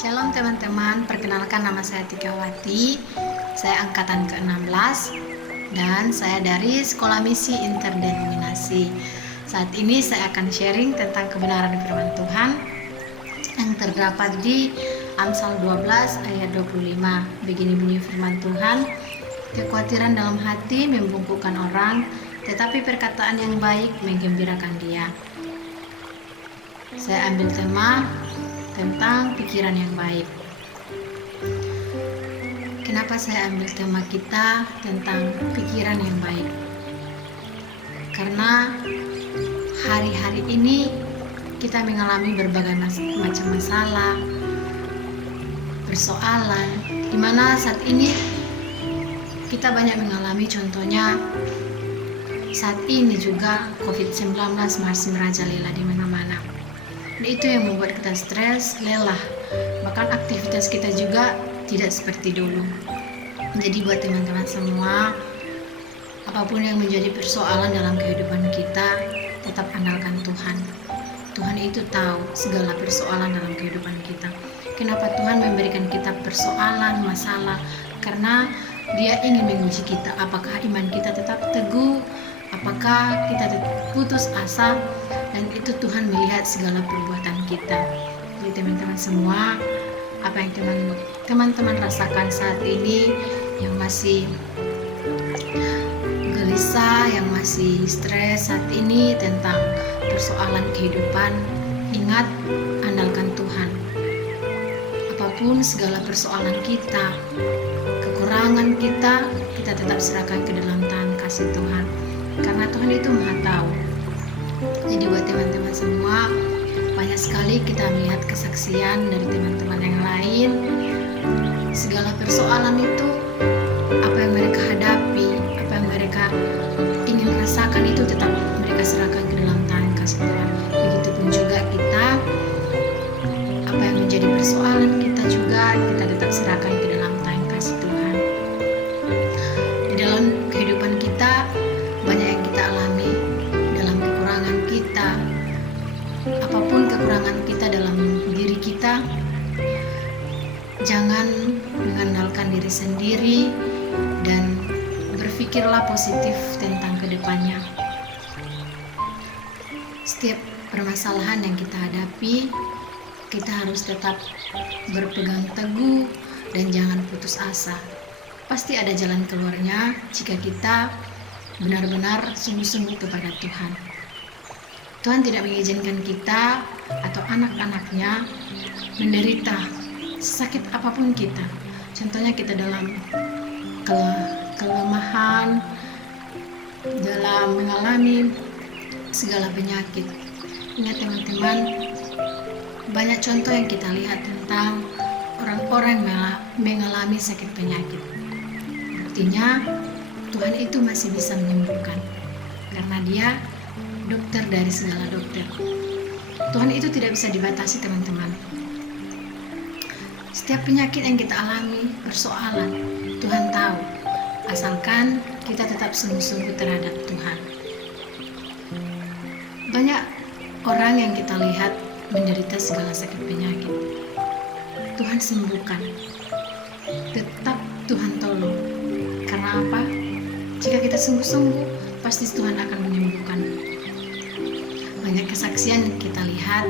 Shalom teman-teman, perkenalkan nama saya Tika Wati. Saya angkatan ke-16 dan saya dari Sekolah Misi Interdenominasi. Saat ini saya akan sharing tentang kebenaran firman Tuhan yang terdapat di Amsal 12 ayat 25. Begini bunyi firman Tuhan, kekhawatiran dalam hati membungkukkan orang, tetapi perkataan yang baik menggembirakan dia. Saya ambil tema tentang pikiran yang baik. Kenapa saya ambil tema kita tentang pikiran yang baik? Karena hari-hari ini kita mengalami berbagai macam masalah, persoalan, di mana saat ini kita banyak mengalami, contohnya saat ini juga COVID-19 masih merajalela di mana-mana. Dan itu yang membuat kita stres, lelah, bahkan aktivitas kita juga tidak seperti dulu. Jadi buat teman-teman semua, apapun yang menjadi persoalan dalam kehidupan kita, tetap andalkan Tuhan. Tuhan itu tahu segala persoalan dalam kehidupan kita. Kenapa Tuhan memberikan kita persoalan, masalah? Karena Dia ingin menguji kita, apakah iman kita tetap teguh, apakah kita tetap putus asa, dan itu Tuhan melihat segala perbuatan kita. Jadi teman-teman semua, apa yang teman-teman rasakan saat ini, yang masih gelisah, yang masih stres saat ini tentang persoalan kehidupan, ingat, andalkan Tuhan. Apapun segala persoalan kita, kekurangan kita tetap serahkan ke dalam tangan kasih Tuhan. Karena Tuhan itu Maha tahu. Jadi buat teman-teman semua, banyak sekali kita melihat kesaksian dari teman-teman yang lain. Segala persoalan itu, apa yang mereka hadapi, apa yang mereka ingin rasakan itu tetap mereka serahkan ke dalam tangan kasih Tuhan. Begitupun juga kita, apa yang menjadi persoalan kita juga kita tetap serahkan ke dalam tangan kasih Tuhan. Di dalam kehidupan kita banyak yang kita alami, dalam kekurangan kita, apapun kekurangan kita dalam diri kita, jangan mengandalkan diri sendiri dan berpikirlah positif tentang kedepannya. Setiap permasalahan yang kita hadapi, kita harus tetap berpegang teguh dan jangan putus asa. Pasti ada jalan keluarnya jika kita benar-benar sungguh-sungguh kepada Tuhan. Tuhan tidak mengizinkan kita atau anak-anaknya menderita sakit apapun kita. Contohnya kita dalam kelemahan, dalam mengalami segala penyakit. Ingat teman-teman, banyak contoh yang kita lihat tentang orang-orang mengalami sakit penyakit. Artinya Tuhan itu masih bisa menyembuhkan, karena Dia dokter dari segala dokter. Tuhan itu tidak bisa dibatasi teman-teman. Setiap penyakit yang kita alami, persoalan, Tuhan tahu, asalkan kita tetap sungguh-sungguh terhadap Tuhan. Banyak orang yang kita lihat menderita segala sakit penyakit, Tuhan sembuhkan, tetap Tuhan tolong. Karena apa? Jika kita sungguh-sungguh, pasti Tuhan akan menyembuhkan. Banyak kesaksian yang kita lihat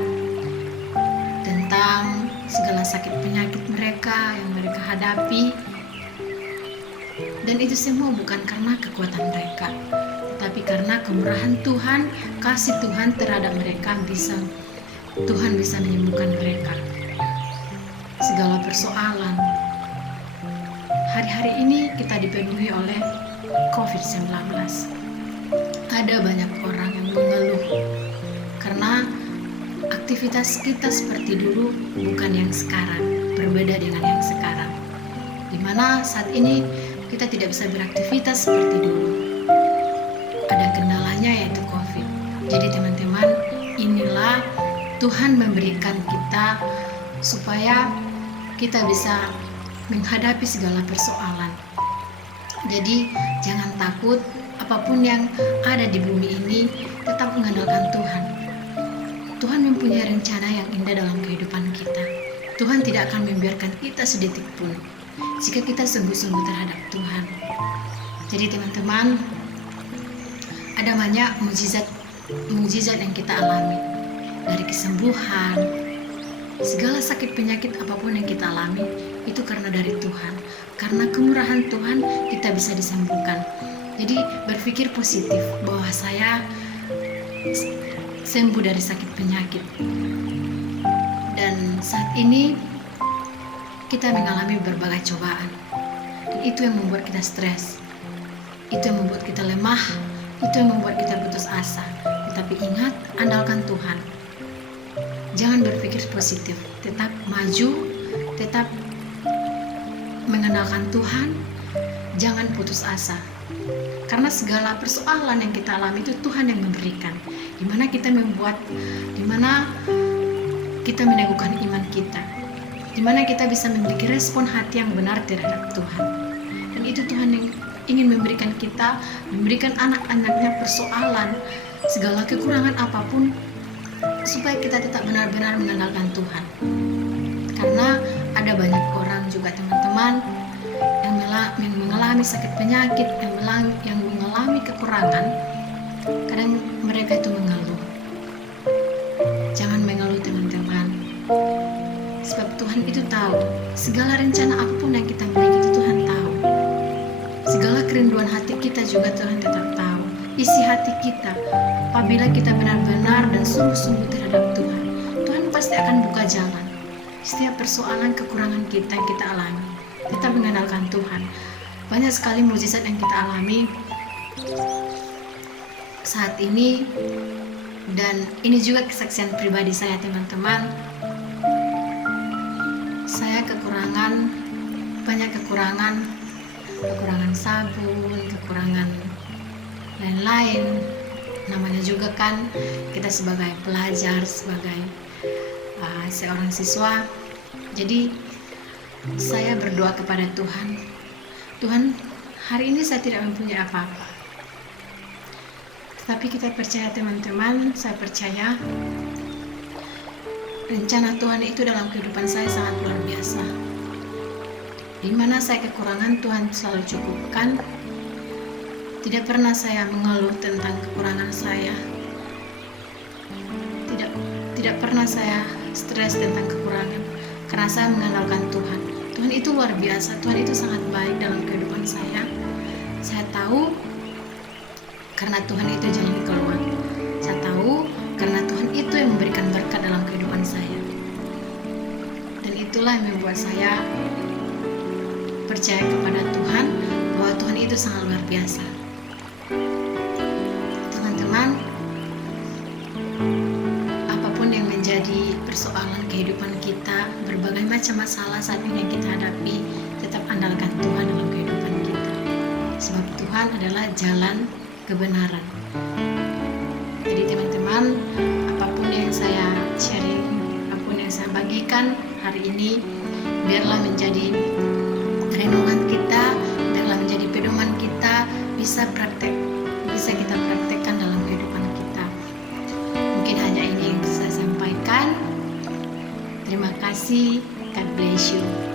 tentang segala sakit penyakit mereka yang mereka hadapi. Dan itu semua bukan karena kekuatan mereka, tetapi karena kemurahan Tuhan, kasih Tuhan terhadap mereka. Tuhan bisa menyembuhkan mereka. Segala persoalan. Hari-hari ini kita dipenuhi oleh COVID-19. Ada banyak orang yang mengeluh karena aktivitas kita seperti dulu bukan yang sekarang, berbeda dengan yang sekarang. Dimana saat ini kita tidak bisa beraktivitas seperti dulu. Ada kendalanya yaitu COVID. Jadi teman-teman, inilah Tuhan memberikan kita supaya kita bisa menghadapi segala persoalan. Jadi jangan takut, apapun yang ada di bumi ini tetap mengandalkan Tuhan. Tuhan mempunyai rencana yang indah dalam kehidupan kita. Tuhan tidak akan membiarkan kita sedetik pun jika kita sungguh-sungguh terhadap Tuhan. Jadi teman-teman, ada banyak mukjizat yang kita alami, dari kesembuhan, segala sakit penyakit apapun yang kita alami itu karena dari Tuhan. Karena kemurahan Tuhan kita bisa disembuhkan. Jadi berpikir positif bahwa saya sembuh dari sakit penyakit. Dan saat ini kita mengalami berbagai cobaan. Dan itu yang membuat kita stres. Itu yang membuat kita lemah. Itu yang membuat kita putus asa. Tetapi ingat, andalkan Tuhan. Jangan berpikir positif, tetap maju, tetap mengandalkan Tuhan, jangan putus asa. Karena segala persoalan yang kita alami itu Tuhan yang memberikan. Dimana kita meneguhkan iman kita, dimana kita bisa memiliki respon hati yang benar terhadap Tuhan. Dan itu Tuhan yang ingin memberikan kita, memberikan anak-anaknya persoalan, segala kekurangan apapun, supaya kita tetap benar-benar mengandalkan Tuhan. Karena ada banyak orang juga teman-teman yang mengalami sakit penyakit, yang mengalami kekurangan. Kadang mereka itu mengeluh. Jangan mengeluh teman-teman, sebab Tuhan itu tahu segala rencana apapun yang kita miliki itu Tuhan tahu. Segala kerinduan hati kita juga Tuhan tetap tahu. Isi hati kita apabila kita benar-benar dan sungguh-sungguh terhadap Tuhan, Tuhan pasti akan buka jalan. Setiap persoalan kekurangan kita yang kita alami, kita mengandalkan Tuhan. Banyak sekali mukjizat yang kita alami saat ini, dan ini juga kesaksian pribadi saya teman-teman. Saya banyak kekurangan sabun, kekurangan lain-lain. Namanya juga kan kita sebagai pelajar, sebagai seorang siswa. Jadi saya berdoa kepada Tuhan, Tuhan, hari ini saya tidak mempunyai apa-apa, tetapi kita percaya teman-teman, saya percaya rencana Tuhan itu dalam kehidupan saya sangat luar biasa. Di mana saya kekurangan, Tuhan selalu cukupkan. Tidak pernah saya mengeluh tentang kekurangan saya. Tidak pernah saya stres tentang kekurangan, karena saya mengandalkan Tuhan. Tuhan itu luar biasa, Tuhan itu sangat baik dalam kehidupan saya. Saya tahu karena Tuhan itu jalan keluar. Saya tahu karena Tuhan itu yang memberikan berkat dalam kehidupan saya. Dan itulah yang membuat saya percaya kepada Tuhan, bahwa Tuhan itu sangat luar biasa. Teman-teman, apapun yang menjadi persoalan kehidupan kita, berbagai macam masalah saat ini yang kita hadapi, tetap andalkan Tuhan dalam kehidupan kita. Sebab Tuhan adalah jalan kebenaran. Jadi teman-teman, apapun yang saya sharing, apapun yang saya bagikan hari ini, biarlah menjadi renungan kita, biarlah menjadi pedoman kita, bisa kita praktekkan dalam kehidupan kita. Mungkin hanya ini yang saya sampaikan. Terima kasih. God bless you.